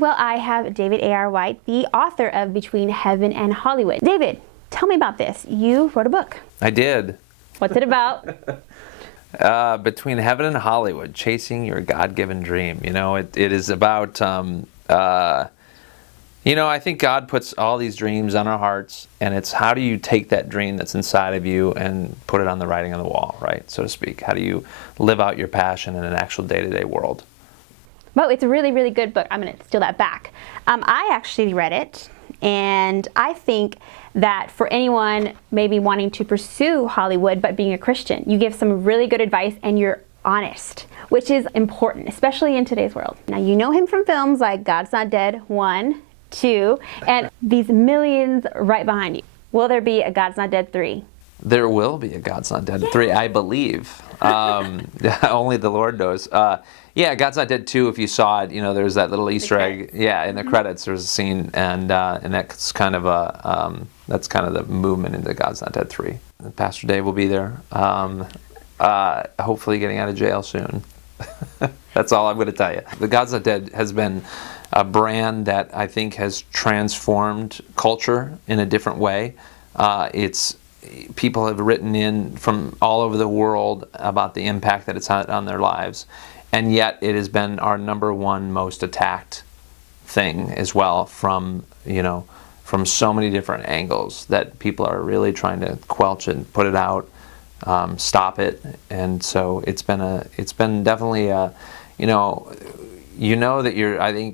Well, I have David A.R.White, the author of Between Heaven and Hollywood. David, tell me about this. You wrote a book. I did. What's it about? Between Heaven and Hollywood, Chasing Your God-Given Dream. You know, it is about, you know, I think God puts all these dreams on our hearts, and it's how do you take that dream that's inside of you and put it on the writing on the wall, right, so to speak? How do you live out your passion in an actual day-to-day world? Well, it's a really, really good book. I'm going to steal that back. I actually read it, and I think that for anyone maybe wanting to pursue Hollywood but being a Christian, you give some really good advice and you're honest, which is important, especially in today's world. Now, you know him from films like God's Not Dead 1, 2, and these millions right behind you. Will there be a God's Not Dead 3? There will be a God's Not Dead 3, I believe. Only the Lord knows. Yeah, God's Not Dead 2, if you saw it, you know, there's that little Easter egg. Yeah, in the credits there's a scene, and that's kind of the movement into God's Not Dead 3. Pastor Dave will be there, hopefully getting out of jail soon. That's all I'm going to tell you. The God's Not Dead has been a brand that I think has transformed culture in a different way. People have written in from all over the world about the impact that it's had on their lives, and yet it has been our #1 most attacked thing as well, from so many different angles that people are really trying to quelch it and put it out, stop it. And so it's been definitely that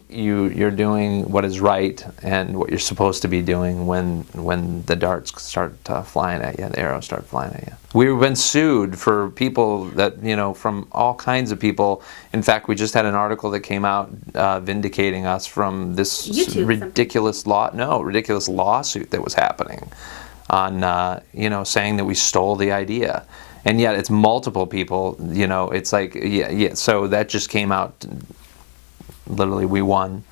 you're doing what is right and what you're supposed to be doing when the darts start flying at you, the arrows start flying at you. We've been sued for people that, from all kinds of people. In fact, we just had an article that came out vindicating us from this ridiculous lawsuit that was happening on, saying that we stole the idea. And yet it's multiple people, it's like, so that just came out. Literally, we won.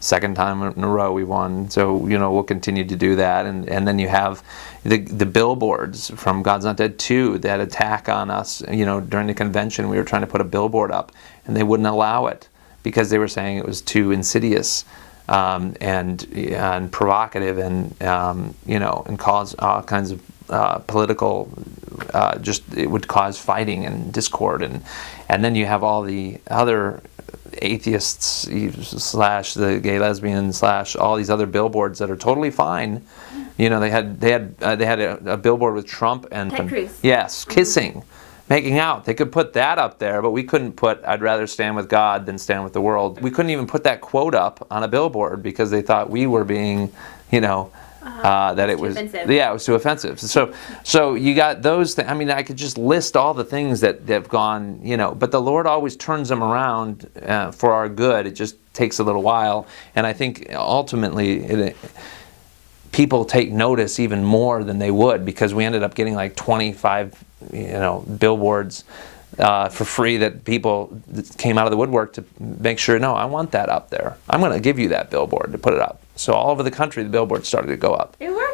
Second time in a row we won. So, we'll continue to do that. And then you have the billboards from God's Not Dead 2, that attack on us. During the convention, we were trying to put a billboard up, and they wouldn't allow it because they were saying it was too insidious and provocative and cause all kinds of political, it would cause fighting and discord. And then you have all the other atheists / the gay lesbian / all these other billboards that are totally fine. They had a billboard with Trump and Ted Cruz. Yes, kissing, making out. They could put that up there, but we couldn't put "I'd rather stand with God than stand with the world." We couldn't even put that quote up on a billboard because they thought we were being, that it was offensive. Yeah, it was too offensive. So you got those things. I mean, I could just list all the things that have gone, but the Lord always turns them around for our good. It just takes a little while, and I think ultimately people take notice even more than they would, because we ended up getting like 25, billboards for free that people came out of the woodwork to make sure, no, I want that up there. I'm going to give you that billboard to put it up. So all over the country, the billboards started to go up. It worked.